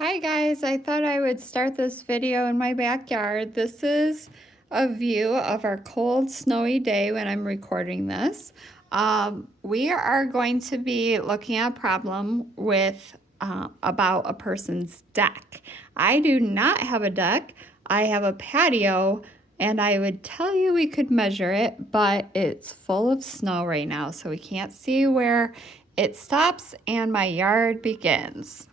Hi guys, I thought I would start this video in my backyard. This is a view of our cold, snowy day when I'm recording this. We are going to be looking at a problem with about a person's deck. I do not have a deck. I have a patio, and I would tell you we could measure it, but it's full of snow right now, so we can't see where it stops and my yard begins.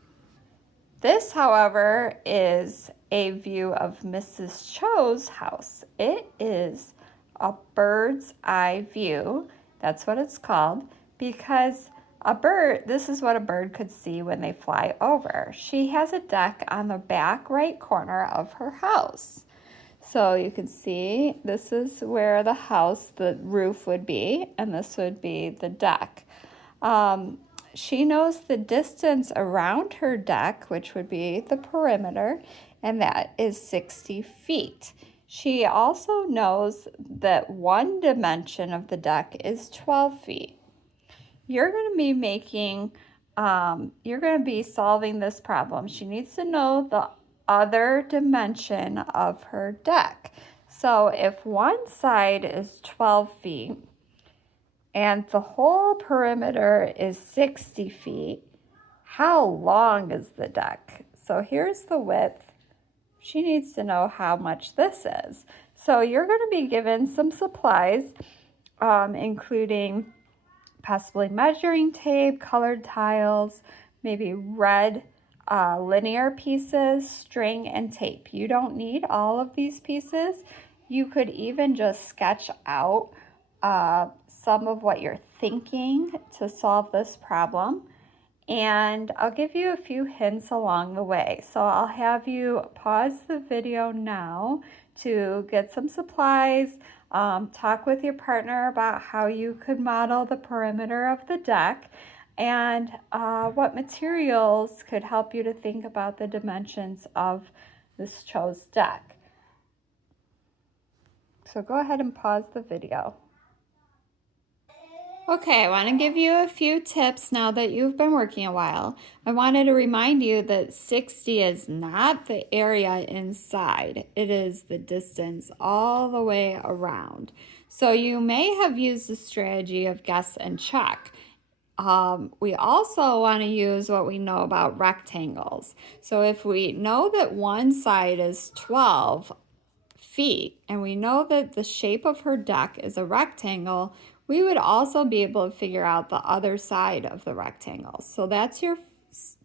This, however, is a view of Mrs. Cho's house. It is a bird's eye view. That's what it's called because this is what a bird could see when they fly over. She has a deck on the back right corner of her house. So you can see this is where the roof would be, and this would be the deck. She knows the distance around her deck, which would be the perimeter, and that is 60 feet. She also knows that one dimension of the deck is 12 feet. You're going to be solving this problem. She needs to know the other dimension of her deck. So if one side is 12 feet, and the whole perimeter is 60 feet, how long is the deck? So here's the width. She needs to know how much this is. So you're going to be given some supplies, including possibly measuring tape, colored tiles, maybe red linear pieces, string, and tape. You don't need all of these pieces. You could even just sketch out some of what you're thinking to solve this problem. And I'll give you a few hints along the way. So I'll have you pause the video now to get some supplies, talk with your partner about how you could model the perimeter of the deck, and what materials could help you to think about the dimensions of this Cho's deck. So go ahead and pause the video. Okay, I want to give you a few tips now that you've been working a while. I wanted to remind you that 60 is not the area inside. It is the distance all the way around. So you may have used the strategy of guess and check. We also want to use what we know about rectangles. So if we know that one side is 12 feet and we know that the shape of her deck is a rectangle, we would also be able to figure out the other side of the rectangle. So that's your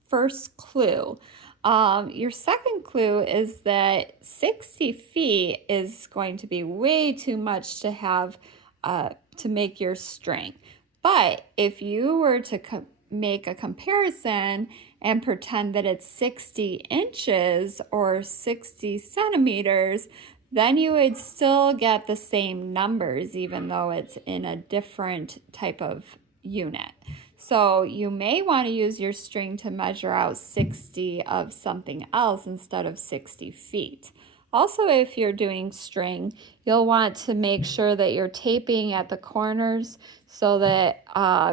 first clue. Your second clue is that 60 feet is going to be way too much to have to make your string. But if you were to make a comparison and pretend that it's 60 inches or 60 centimeters, then you would still get the same numbers even though it's in a different type of unit. So you may want to use your string to measure out 60 of something else instead of 60 feet. Also, if you're doing string, you'll want to make sure that you're taping at the corners so that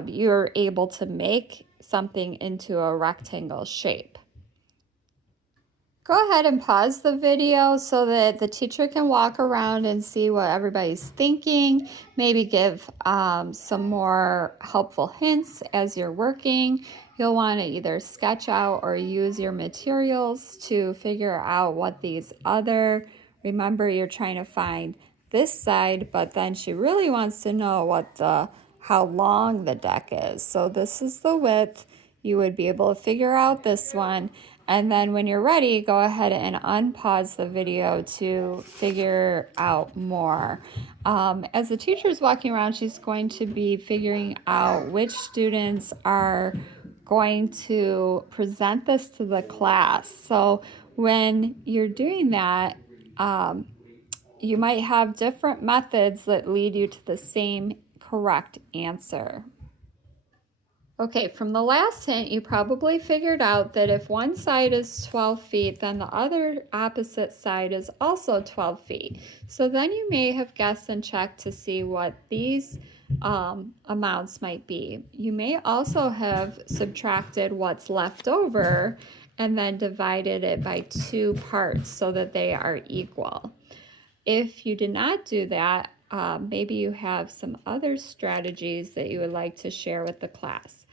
you're able to make something into a rectangle shape. Go ahead and pause the video so that the teacher can walk around and see what everybody's thinking, maybe give some more helpful hints as you're working. You'll want to either sketch out or use your materials to figure out what remember you're trying to find this side, but then she really wants to know how long the deck is. So this is the width. You would be able to figure out this one. And then when you're ready, go ahead and unpause the video to figure out more. As the teacher is walking around, she's going to be figuring out which students are going to present this to the class. So when you're doing that, you might have different methods that lead you to the same correct answer. Okay, from the last hint, you probably figured out that if one side is 12 feet, then the other opposite side is also 12 feet. So then you may have guessed and checked to see what these amounts might be. You may also have subtracted what's left over and then divided it by 2 parts so that they are equal. If you did not do that, maybe you have some other strategies that you would like to share with the class.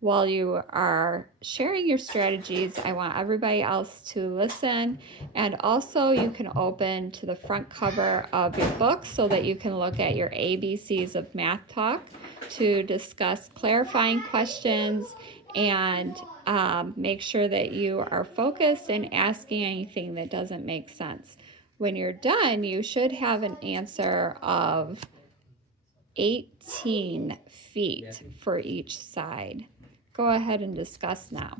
While you are sharing your strategies, I want everybody else to listen, and also you can open to the front cover of your book so that you can look at your ABCs of Math Talk to discuss clarifying questions and make sure that you are focused and asking anything that doesn't make sense. When you're done, you should have an answer of 18 feet for each side. Go ahead and discuss now.